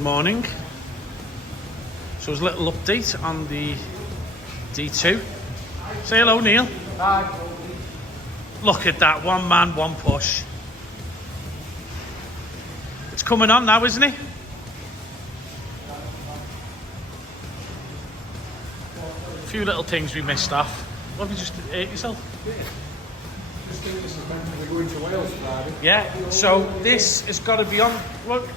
Good morning. So there's a little update on the D2. Say hello, Neil. Hi. Look at that, one man, one push. It's coming on now, isn't it? A few little things we missed off. What have you just ate yourself? Just think this is meant to be going to Wales Friday. Yeah, so this has got to be on, look,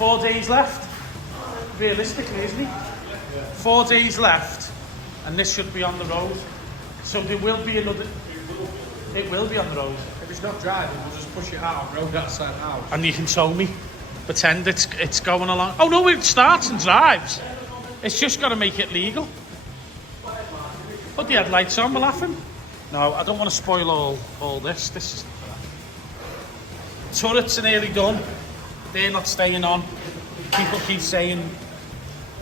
4 days left. Realistically, isn't it? Yeah. 4 days left, and this should be on the road. So there will be another, it will be on the road. If it's not driving, we'll just push it out on road outside house. And you can tow me, pretend it's going along. Oh no, it starts and drives. It's just got to make it legal. Put the headlights on, we're laughing. No, I don't want to spoil all this. This is... Turrets are nearly done. They're not staying on. People keep saying,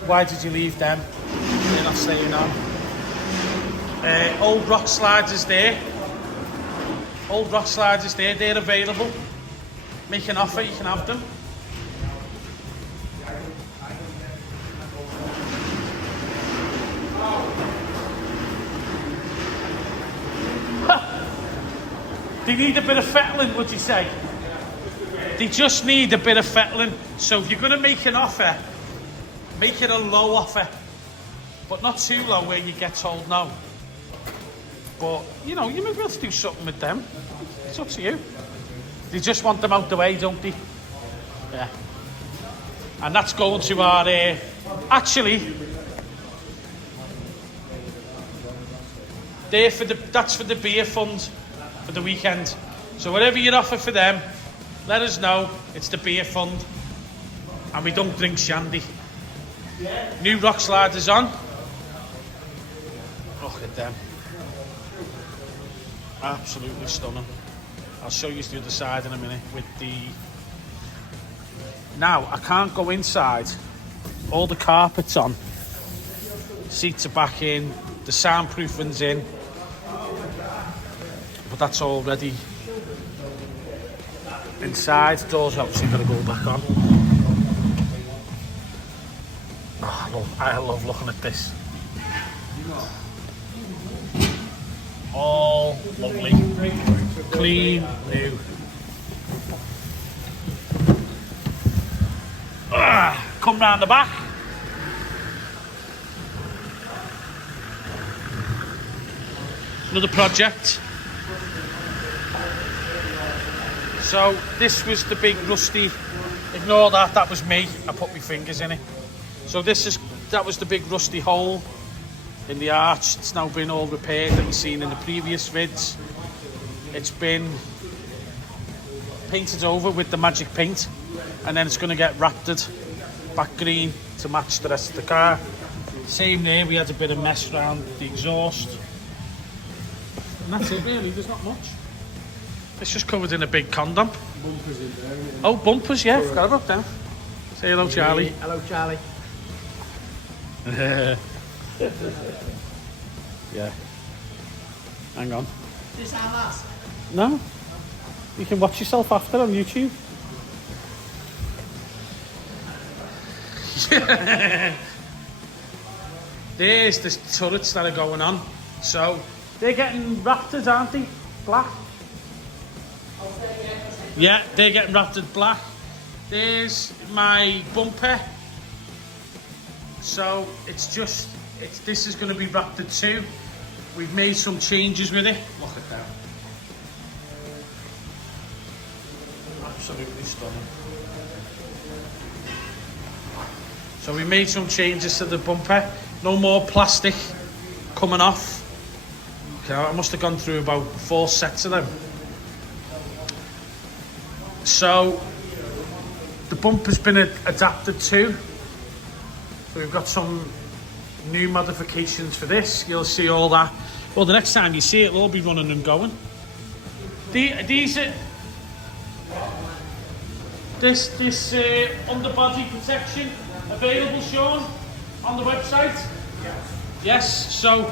why did you leave them? They're not staying on. Old rock sliders there. Old rock sliders there, they're available. Make an offer, you can have them. They need a bit of fettling, would you say? They just need a bit of fettling. So if you're going to make an offer, make it a low offer. But not too low where you get told no. But, you know, you may be able to do something with them. It's up to you. They just want them out the way, don't they? Yeah. And that's going to our... actually... That's for the beer fund for the weekend. So whatever you offer for them, let us know. It's the beer fund. And we don't drink shandy. New rock sliders on. Look at them. Absolutely stunning. I'll show you the other side in a minute with the... Now, I can't go inside. All the carpet's on. Seats are back in. The soundproofing's in. But that's already inside. Doors obviously got to go back on. Oh, I love looking at this. All lovely, clean, new. Come round the back. Another project. So this was the big rusty. Ignore that. That was me. I put my fingers in it. So that was the big rusty hole in the arch. It's now been all repaired that you've seen in the previous vids. It's been painted over with the magic paint, and then it's going to get wrapped back green to match the rest of the car. Same there. We had a bit of mess around the exhaust. And that's it really, there's not much. It's just covered in a big condom. Bumpers in there. Yeah. Oh, bumpers, yeah, forgot about them. Say hello, Charlie. Hello, Charlie. Yeah. Hang on. Is that last? No. You can watch yourself after on YouTube. There's the turrets that are going on. So, they're getting rafted, aren't they? Black. Yeah, they're getting rafted black. There's my bumper. So this is going to be rafted too. We've made some changes with it. Look at that. Absolutely stunning. So we made some changes to the bumper. No more plastic coming off. Okay, I must have gone through about 4 sets of them. So the bumper's been adapted too. So we've got some new modifications for this. You'll see all that. Well, the next time you see it, it'll all be running and going. These are this underbody protection available, Sean, on the website. Yes. So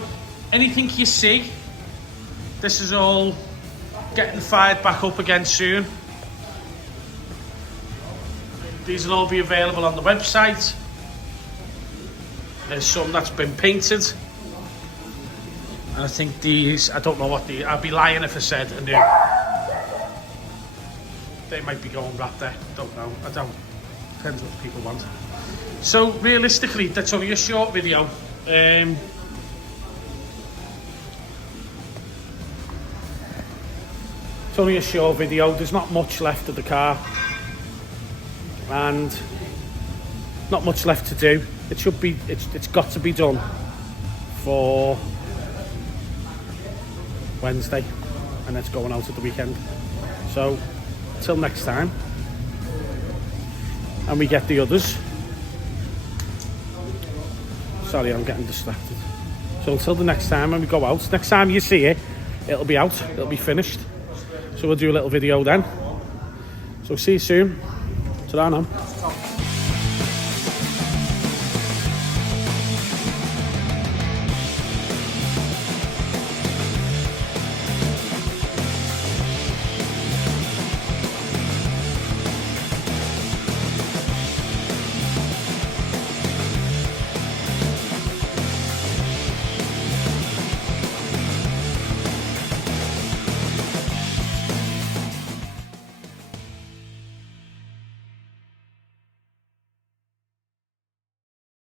anything you see, this is all getting fired back up again soon. These will all be available on the website. There's some that's been painted. And I think these, I don't know what I'd be lying if I said I knew. They might be going wrapped there, don't know, I don't. Depends what people want. So realistically, that's only a short video. It's only a short video, there's not much left of the car. And not much left to do. It should be, it's got to be done for Wednesday, and it's going out at the weekend. So till next time, and we get the others. Sorry, I'm getting distracted. So until the next time when we go out, next time you see it, it'll be out, it'll be finished. So we'll do a little video then. So see you soon. Ta-ra now.